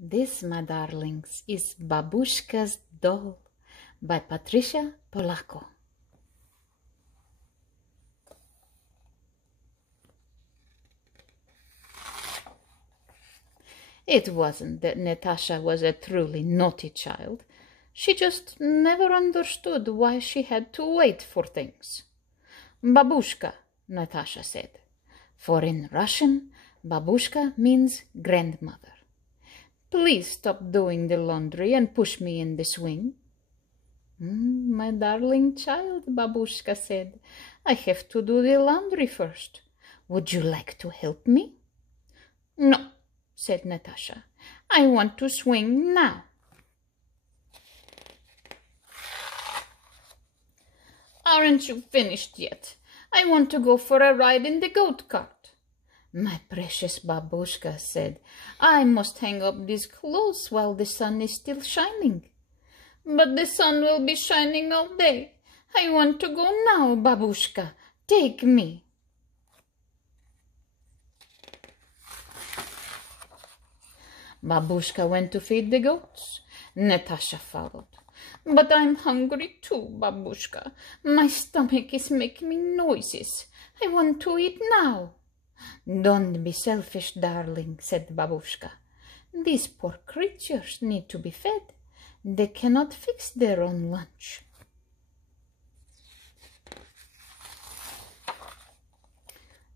This, my darlings, is Babushka's Doll by Patricia Polacco. It wasn't that Natasha was a truly naughty child. She just never understood why she had to wait for things. Babushka, Natasha said. For in Russian, Babushka means grandmother. Please stop doing the laundry and push me in the swing. My darling child, Babushka said, I have to do the laundry first. Would you like to help me? No, said Natasha. I want to swing now. Aren't you finished yet? I want to go for a ride in the goat cart. My precious Babushka said, I must hang up these clothes while the sun is still shining. But the sun will be shining all day. I want to go now, Babushka. Take me. Babushka went to feed the goats. Natasha followed. But I'm hungry too, Babushka. My stomach is making me noises. I want to eat now. Don't be selfish, darling, said Babushka. These poor creatures need to be fed. They cannot fix their own lunch.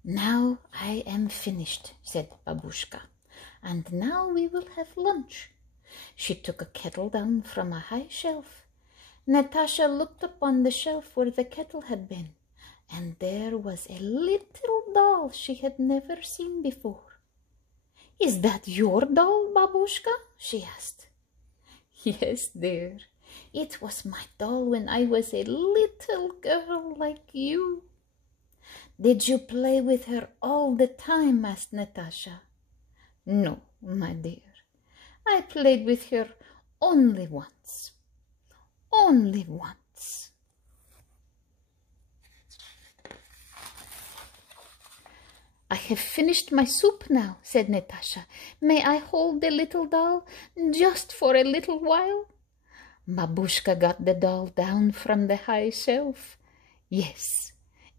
Now I am finished, said Babushka, and now we will have lunch. She took a kettle down from a high shelf. Natasha looked up on the shelf where the kettle had been, and there was a little doll she had never seen before. Is that your doll, Babushka? She asked. Yes, dear. It was my doll when I was a little girl like you. Did you play with her all the time? Asked Natasha. No, my dear. I played with her only once. Only once. I have finished my soup now, said Natasha. May I hold the little doll just for a little while? Babushka got the doll down from the high shelf. Yes,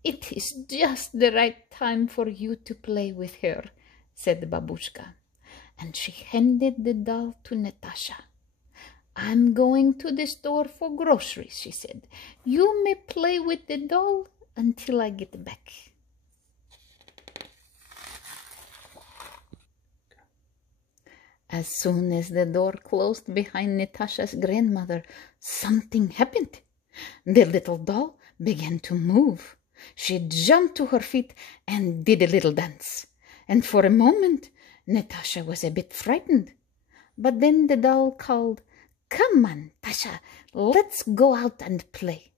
it is just the right time for you to play with her, said Babushka. And she handed the doll to Natasha. I'm going to the store for groceries, she said. You may play with the doll until I get back. As soon as the door closed behind Natasha's grandmother, something happened. The little doll began to move. She jumped to her feet and did a little dance. And for a moment, Natasha was a bit frightened. But then the doll called, Come on, Tasha, let's go out and play.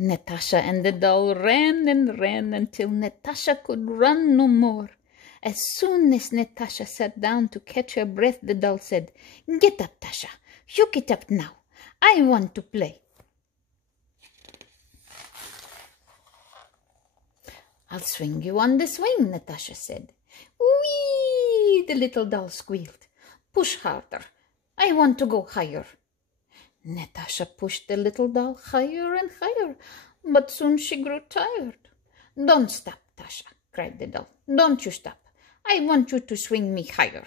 Natasha and the doll ran and ran until Natasha could run no more. As soon as Natasha sat down to catch her breath, the doll said, Get up, Tasha. You get up now. I want to play. I'll swing you on the swing, Natasha said. Whee! The little doll squealed. Push harder. I want to go higher. Natasha pushed the little doll higher and higher, but soon she grew tired. Don't stop, Tasha, cried the doll. Don't you stop. I want you to swing me higher.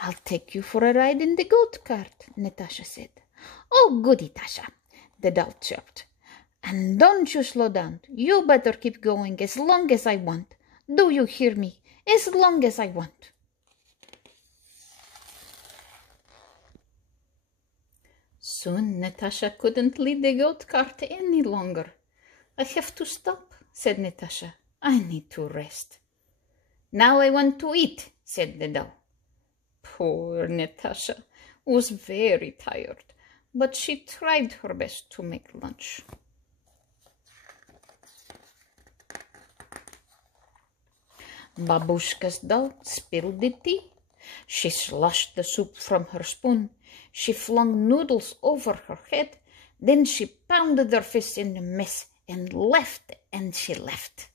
I'll take you for a ride in the goat cart, Natasha said. Oh, goody, Tasha, the doll chirped. And don't you slow down. You better keep going as long as I want. Do you hear me? As long as I want. Soon Natasha couldn't lead the goat cart any longer. I have to stop, said Natasha. I need to rest. Now I want to eat, said the doll. Poor Natasha was very tired, but she tried her best to make lunch. Babushka's doll spilled the tea. She sloshed the soup from her spoon. She flung noodles over her head. Then she pounded her fist in the mess and left, and she left.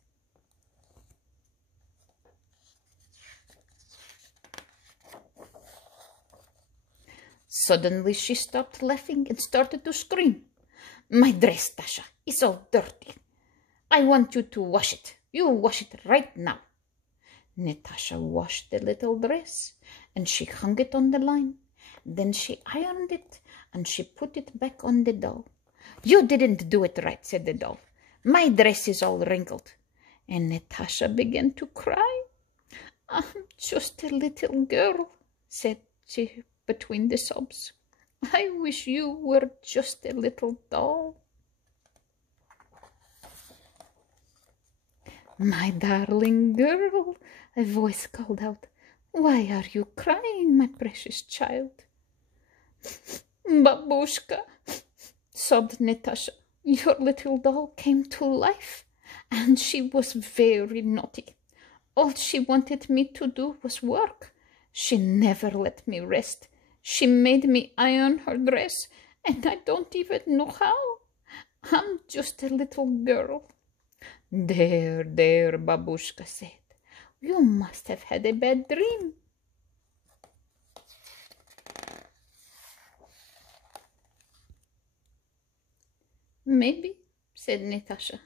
Suddenly she stopped laughing and started to scream. My dress, Tasha, is all dirty. I want you to wash it. You wash it right now. Natasha washed the little dress and she hung it on the line. Then she ironed it and she put it back on the doll. You didn't do it right, said the doll. My dress is all wrinkled. And Natasha began to cry. I'm just a little girl, said she between the sobs. I wish you were just a little doll. My darling girl, a voice called out. Why are you crying, my precious child? Babushka, sobbed Natasha. Your little doll came to life, and she was very naughty. All she wanted me to do was work. She never let me rest. She made me iron her dress, and I don't even know how. I'm just a little girl. There, Babushka said. You must have had a bad dream. Maybe, said Natasha.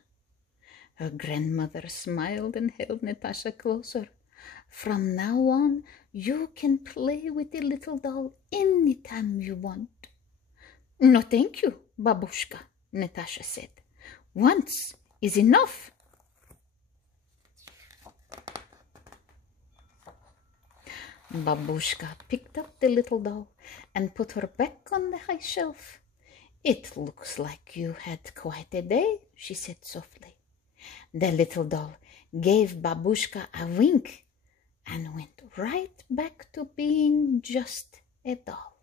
Her grandmother smiled and held Natasha closer. From now on, you can play with the little doll any time you want. No, thank you, Babushka, Natasha said. Once is enough. Babushka picked up the little doll and put her back on the high shelf. It looks like you had quite a day, she said softly. The little doll gave Babushka a wink and went right back to being just a doll.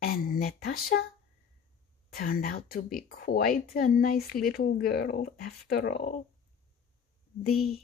And Natasha turned out to be quite a nice little girl after all. The